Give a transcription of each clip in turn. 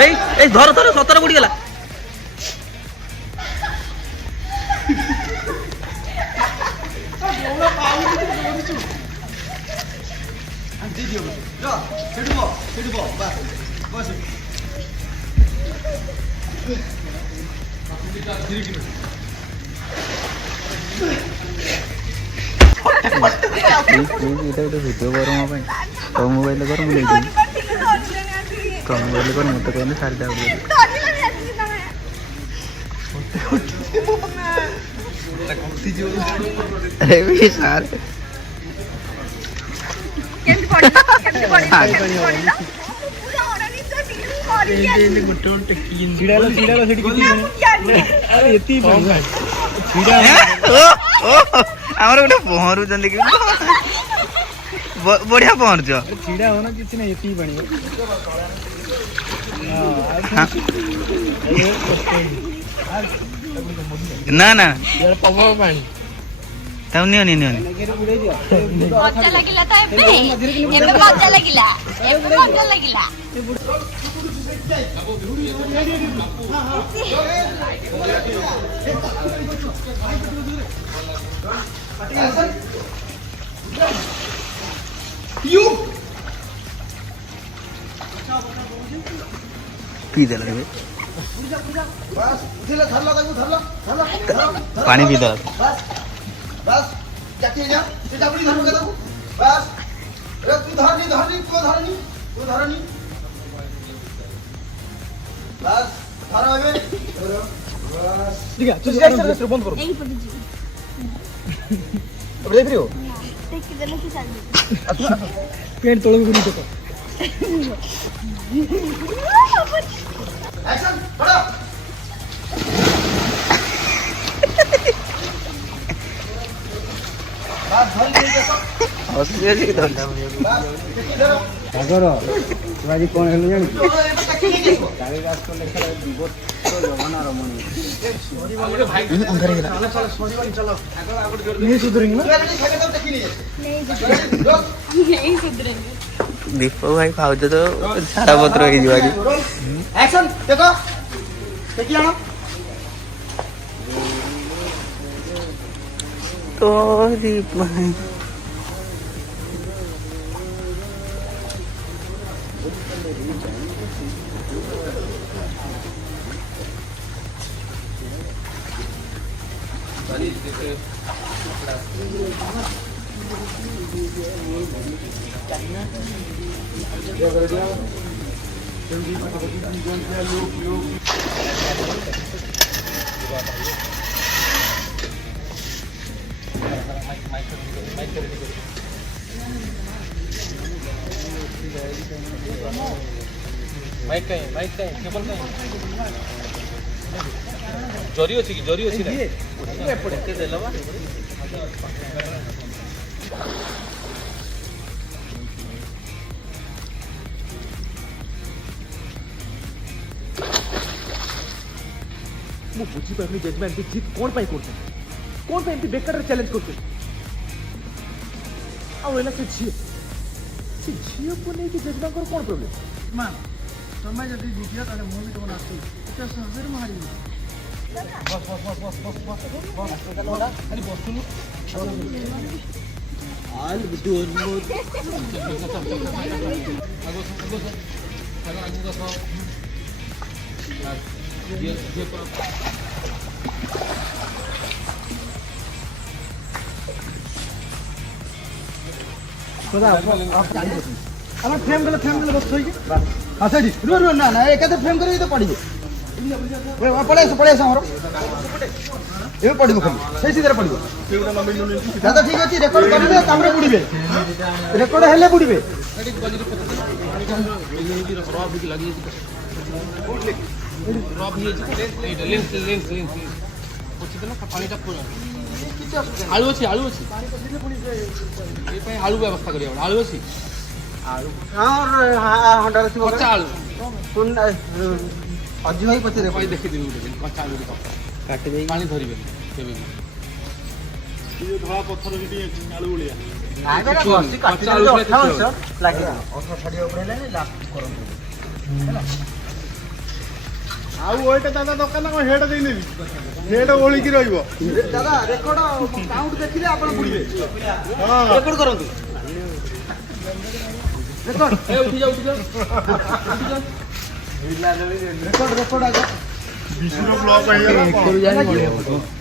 এই ধরো ধরো সতর বুড়িগলা এটা ଗୋଟେ ଭିଡ଼ିଓ କର ମୋ ପାଇଁ ତୋ ମୋବାଇଲରେ କର ମୁଁ ଦେଇଦେବି ତୋ ମୋବାଇଲରେ କର ମୋତେ କହିଲେ ସାରିଦା ଆରେ ବି ସାର୍ ଆମର ଗୋଟେ ପହଁରୁଛନ୍ତି କି ବଢିଆ ପହଁରୁଛ ଛିଡ଼ା ହଉନ କିଛି ନାହିଁ ଏତିକି ପାଣି ନା ନା ପ୍ରବଳ ପାଣି ତାକୁ ନିଅନି ନିଅନି ମଜା ଲାଗିଲା ତ ଏବେ ମଜା ଲାଗିଲା ମଜା ଲାଗିଲା ପିଇଦେଲା ପାଣି ପିଇଦେଲା ବନ୍ଦ କର ଦେଖିଦେଲେ କି ଚାଲିବ ପେଣ୍ଟ ତଳକୁ ଘୁରି ଦେଖ ସାଗର ତୁ ଆଜି କ'ଣ ହେଲୁ ଜାଣିଛୁ କାଳିଦାସ ଲେଖା ଜଗନ୍ନାଥ ରମଣୀ ଦୀପକ ଭାଇ ଖାଉଛ ତ ଝାଡ଼ା ପତ୍ର ହେଇଯିବ ଆଜି ତ माइक कहीं केबल कहीं जरी अछि कि जरी अछि रे एपड़े देलबा ମୁଁ ବୁଝିପାରୁନି ଜେଜେମା ଏମିତି ଜିତ୍ କ'ଣ ପାଇଁ କରୁଛନ୍ତି କ'ଣ ପାଇଁ ଏମିତି ବେକାରରେ ଚ୍ୟାଲେଞ୍ଜ କରୁଛନ୍ତି ଆଉ ରହିଲା ସେ ଝିଅକୁ ନେଇକି ଜେଜେମାଙ୍କର କ'ଣ ପ୍ରୋବ୍ଲେମ୍ ମା ତମେ ଯଦି ଜିତିବ ତାହେଲେ ମୁଁ ବି ତମର ଆସିବି ଏତେ ସହଜରେ ମୁଁ ହାରିବି আমার ফ্রেম গেলে বস হয়েছে আচ্ছা রুহ রুহ না না একাতে ফ্রেম করে তো পড়িবে পড়ে আস আমার ଏବେ ପଡ଼ିବ ଖାଲି ସେଇ ସିଧାରେ ପଡ଼ିବ ଦାଦା ଠିକ ଅଛି ରେକର୍ଡ କରିବେ ତାପରେ ବୁଡ଼ିବେ ରେକର୍ଡ ହେଲେ ବୁଡ଼ିବେ आलू अच्छी आलू अच्छी आलू व्यवस्था करिए आलू अच्छी कच्चा आलू ଅଜି ଭାଇ ପଚାରେ ଦେଖିଦେବି ଗୋଟେ କଞ୍ଚା ଆଳୁ କାଟି ଦେଇ ପାଣି ଧରିବେ କେବେ ବି ଧଳା ପଥର ସେଠି ଆଳୁ ଭଳିଆ କଞ୍ଚା ଆଳୁ ଲାଗିବ ଅଠର ଛାଡ଼ିବା ଉପରେ ହେଲାଣି ଲାଷ୍ଟ କରନ୍ତୁ ହେଲା ଆଉ ওইটা দাদা দোকাନ କଣ ହେଟା ଦେଇନେବି ହେଟା ଓଳିକି ରହିବ ଦାଦା ରେକର୍ଡ କାଉଣ୍ଟ ଦେଖିଲେ ଆପଣ ବୁଡ଼ିବେ ହଁ ରେକର୍ଡ କରନ୍ତୁ ରେକର୍ଡ ଉଠି ଯାଉ ରେକର୍ଡ ଆଗ ବିଶୁର ବ୍ଲକ ହେଇଗଲା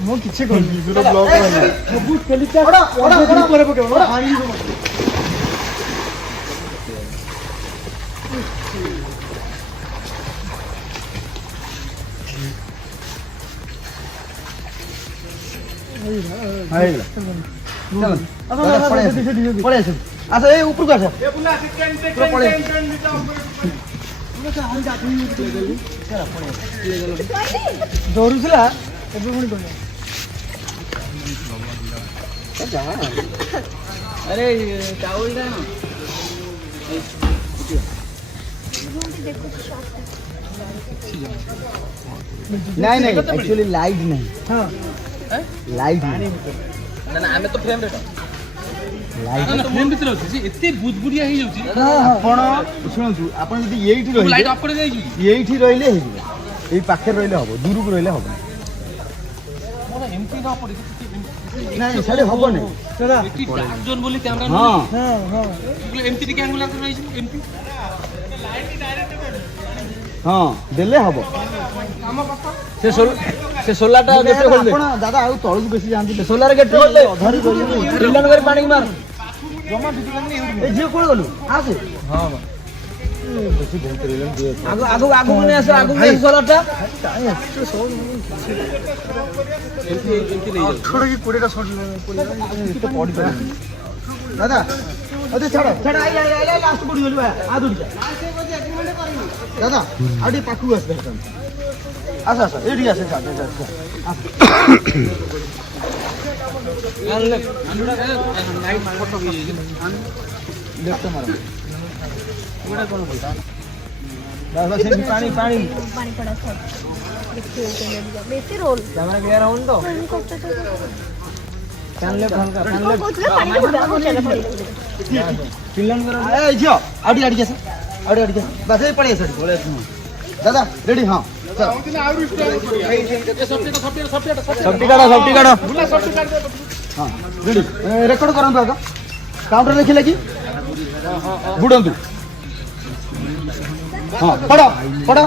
ମୁଁ କିଛି କହିନି ବିଶୁର ବ୍ଲକ ହେଇଗଲା ସବୁ ଟେଲିକାଷ୍ଟ ପରେ ପକେଇବ ପଳେଇ ଆସ ଆସ ଏ ଉପରକୁ ଆସ ଏ ବୁଲା ସେ টেন দিটা ଡରୁଥିଲା ଏବେ ପୁଣି କହିଲା अरे चावल का ना नहीं नहीं एक्चुअली लाइट नहीं ହଁ लाइट नहीं ନା ଆମେ ତ ଫ୍ରେମ୍ ରେ लाइट ଆମେ ତ ଫ୍ରେମ୍ ଭିତରେ ଅଛୁ ସେ ଏତେ ବୁଦବୁଡ଼ିଆ ହେଇଯାଉଛି ଆପଣ ଶୁଣନ୍ତୁ ଆପଣ ଯଦି ଏଇଠି ଲାଇଟ୍ ରହିଲେ ଅଫ୍ କରି ଦେଇଛୁ ଏଇଠି ରହିଲେ ହେଇଯିବ ଏଇ ପାଖରେ ରହିଲେ ହବ ଦୂରକୁ ରହିଲେ ହବ ମୋର ଏମିତି ନ ପଡେ ନାଇଁ ସାଡେ ହବନି ଦାଦା ଏଠି ଡାର୍କ ଜୋନ୍ ବୋଲି କ୍ୟାମେରା ହଁ ହଁ ହଁ ଏମିତି ଟିକେ ଆଙ୍ଗୁଲାର କରି ରହିଛି ଏମିତି ହଁ ଦେଲେ ହବ से सोलाटा गेट खोल दे ଆପଣ ଦାଦା ଆଉ ତଳକୁ ବେଶୀ ଯାଆନ୍ତି सोलार गेट खोल दे ଅଧାରୁ ରହିବେ चिल्लान कर पानी मार ଏ ଝିଅ କୋଣ ଗଲୁ ଆସେ आगु आगु आगु ने आसो आगु ने सोलाटा ଏମିତି ନେଇଯାଉଛି 18 କି 20ଟା ସରିବ ଦାଦା ଅଦେ ଛାଡ ଛାଡ ଆଇ ଲାଷ୍ଟ ପଡି ଗଲୁ ଆ ଦଉଡ଼ି ଦାଦା ଆଉ ଟିକେ ପାଖକୁ ଆସ ଆସ ଆସ ଏଇଠି ଆସ ଲାଇଟ୍ ଫଟୋ ହେଇଯାଇଛି ଲେଫ୍ଟ ମାର दादा से पानी पानी पानी पड़ा सब बेसी रोल कैमरा क्लियर होन तो कान ले हल्का कान ले पानी पड़ा चिल्लान कर ए ଝିଅ ଆଉ ଟିକେ ଆଡିକି ଆସ ଆଉ ଟିକେ ଆଡିକି ଆସ ବାସ ଏଇ ପଳେଇ ଆସ ଦାଦା ରେଡି ହଁ सबटी काढा ହଁ ରେଡି ରେକର୍ଡ କରନ୍ତୁ ଆଗ କାଉଣ୍ଟର ଲେଖିଲେ କି ବୁଡନ୍ତୁ ହଁ ପଡ଼ ପଡ଼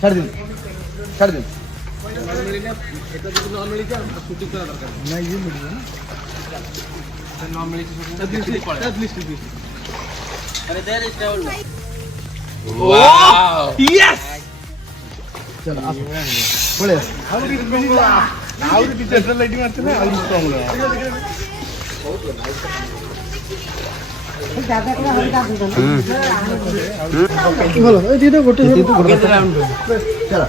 ଛାଡ଼ି ଦିଅନ୍ତୁ ଛାଡ଼ି ଦିଅନ୍ତୁ ପଳେଇ ଆସ ଆହୁରି ଟିକେ ଲାଇଟ୍ ମାରିଥିଲେ ଆହୁରି ଷ୍ଟ୍ରଙ୍ଗ ଭଲ ଏଇ ଦିଟା ଗୋଟେ ଚାଲ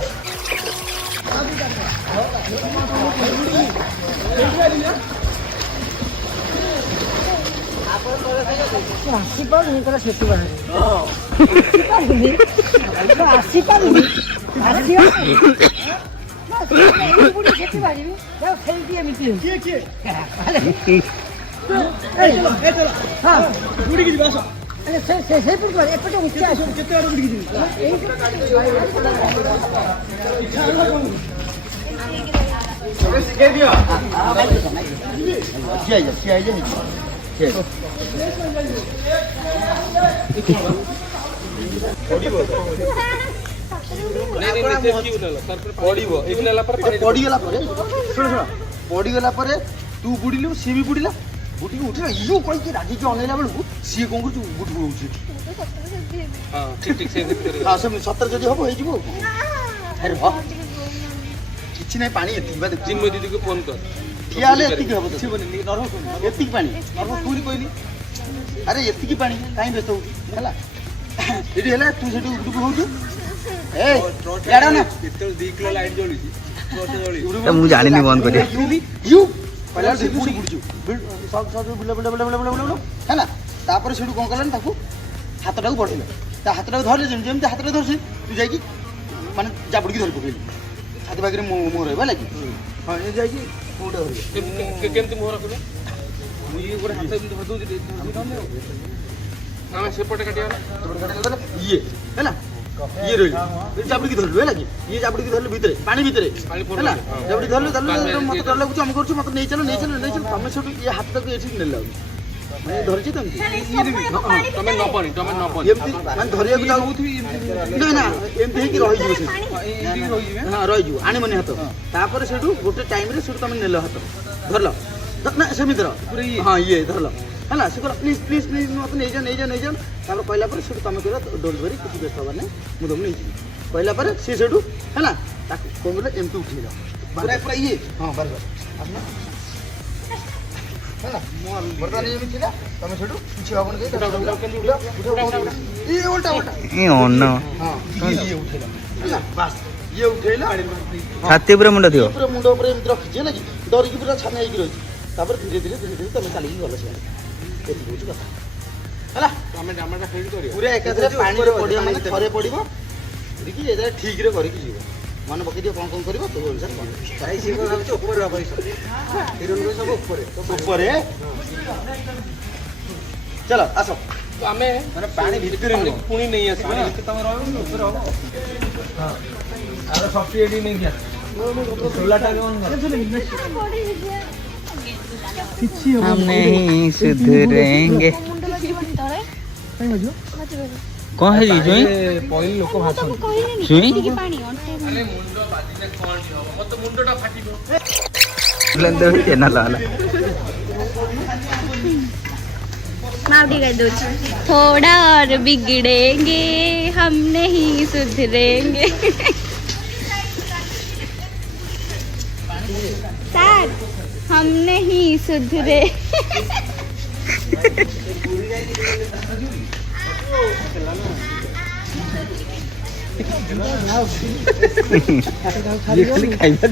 ଆସିପାରୁନି ତାର ସେଥିପାଇଁ ଆସିପାରୁନି ସେଇଠି ଏମିତି କିଏ କିଏ ବୁଡ଼ିକି ଯିବା ଆସ ସେଇପଟକୁ ଏପଟେ ଉଚ୍ଚ ଆସ କେତେ ଆଡେ ବୁଡ଼ିକି ଯିବି ପଡ଼ିଗଲା ପରେ ତୁ ବୁଡ଼ିଲୁ ସିଏ ବି ବୁଡ଼ିଲା ବୁଡ଼ିକି ଉଠିଲା ଇଏ କହିକି ରାଗିକି ଅନେଇଲା ବେଳକୁ ସିଏ କ'ଣ କରୁଛୁ ବୁଡ଼ି ବୁଡ଼ଉଛି ସତରେ ଯଦି ହବ ହେଇଯିବ ଆରେ ହଁ କିଛି ନାହିଁ ପାଣି ଏତିକି ବା ଦେଖ ଚିନ୍ମୟ ଦିଦିକୁ ଫୋନ କର ଠିଆ ହେଲେ ଏତିକି ହବ ଏତିକି ପାଣି ନର୍ଭସ୍ କହିଲି ଆରେ ଏତିକି ପାଣି କାହିଁ ବ୍ୟସ୍ତ ହଉଛୁ ହେଲା ଏଠି ହେଲା ତୁ ସେଠି ଉଠୁକୁ ହଉଛୁ ଏ ଇଆଡ଼େ ନା ଯେତେବେଳେ 2 କିଲୋ ଲାଇଟ୍ ଜଳୁଛି ମୁଁ ଜାଣିନି ବନ୍ଦ କରି ହେଲା ତାପରେ ସେଠୁ କ'ଣ କଲାନି ତାକୁ ହାତଟାକୁ ବଢ଼େଇଲା ତା ହାତଟାକୁ ଧରିଲେ ଯେମିତି ହାତଟାକୁ ଧରିଛି ତୁ ଯାଇକି ମାନେ ଜାବୁଡ଼ିକି ଧରି ପକେଇଲି ଛାତି ପାଖରେ ମୁହଁ ରହିବ ହେଲା କି ହଁ ଏ ଯାଇକି କୋଉଟା ଧରିବ କେମିତି ମୁହଁ ରଖିବେ ଇଏ ଗୋଟେ ହାତ ଏମିତି ଧରି ଦଉଛି ଆମେ ସେପଟେ କାଟିବା ଇଏ ହେଲା ଇଏ ରହିଲେ ଜାବୁଡ଼ିକି ଧରିଲୁ ହେଲା କି ଇଏ ଜାବୁଡ଼ିକି ଧରିଲୁ ଭିତରେ ପାଣି ଭିତରେ ହେଲା ଜାବୁଡ଼ିକି ଧରିଲୁ ତାହେଲେ ମତେ ଡର ଲାଗୁଛି ଅମୁକ କରୁଛୁ ମତେ ନେଇ ଚାଲ ତମେ ସେଠୁ ଇଏ ହାତଟାକୁ ଏଠିକି ନେଲା ମାନେ ଧରିଛି ତମେ ତମେ ନବନି ଏମିତି ମାନେ ଧରିବାକୁ ଯାଉଥିବି ନା ଏମିତି ହେଇକି ରହିଯିବ ସେଠି ହଁ ରହିଯିବ ଆଣିବନି ହାତ ତାପରେ ସେଠୁ ଗୋଟେ ଟାଇମ୍ରେ ସେଠୁ ତମେ ନେଲ ହାତ ଧରିଲ ନା ସେମିତି ହଁ ଇଏ ଧରିଲ ହେଲା ସେ କହିଲା ପ୍ଲିଜ୍ ମୋତେ ନେଇଯାଅ ତାପରେ କହିଲା ପରେ ସେଠୁ ତମେ କହିଲ ଡୋଣ୍ଟ ଭରି କିଛି ବ୍ୟସ୍ତ ହେବାର ନାହିଁ ମୁଁ ତମକୁ ନେଇଯିବି କହିଲା ପରେ ସିଏ ସେଠୁ ହେଲା ତାକୁ କ'ଣ କହିଲେ ଏମିତି ଉଠେଇଲ ପୁରା ଇଏ ହଁ ବାରି ହେଲା ବର୍ତ୍ତମାନ ଏମିତି ଥିଲା ତମେ ସେଠୁ କିଛି ହବନି ଇଏ ଓଲଟା ଏ ଅନ୍ନ ହଁ ଇଏ ଉଠେଇଲ ହେଲା ବାସ୍ ଇଏ ଉଠେଇଲା ଛାତି ଉପରେ ମୁଣ୍ଡ ଥିବ ପୁରା ମୁଣ୍ଡ ଉପରେ ଏମିତି ରଖିଛି ହେଲା କି ଡରିକି ପୁରା ଛାନିଆ ହେଇକି ରହିଛି ତାପରେ ଧୀରେ ଧୀରେ ତମେ ଚାଲିକି ଗଲ ସିଆଡ଼େ ଏତିକି ହେଉଛି କଥା ହେଲା ଆମେ ଜାମାଟା ଫେରି କରିବା ପୁରା ଏକାଥରେ ପାଣିରେ ପଡ଼ିବ ମାନେ ଥରେ ପଡ଼ିବ ଧରିକି ଏଇଟା ଠିକ୍ରେ କରିକି ଯିବ ମନେ ପକେଇଦିଅ କ'ଣ କରିବ ତୋ ଅନୁସାରେ ଉପରେ ଚାଲ ଆସ ଆମେ ମାନେ ପାଣି ଭିତରେ ପୁଣି ନେଇ ଆସିବା ତମେ ରହିବ ଉପରେ ହବ ଆର ସଫ୍ଟି ଏଠି ନେଇକି ଆସ ସୋଲାଟା କିଛି हम नहीं सुधरेंगे कौन है जी जुई ପହିଲି ଲୋକ ଭାଷଣ जुई ପାଣି ଆରେ ମୁଣ୍ଡ ବାଜିଲେ କ'ଣ ହବ ମତେ ମୁଣ୍ଡଟା ଫାଟିବ लंदे हुई ना लाला मावड़ी कर दो थोड़ा और बिगड़ेंगे हम नहीं सुधरेंगे सर हम नहीं सुधरे खाइबा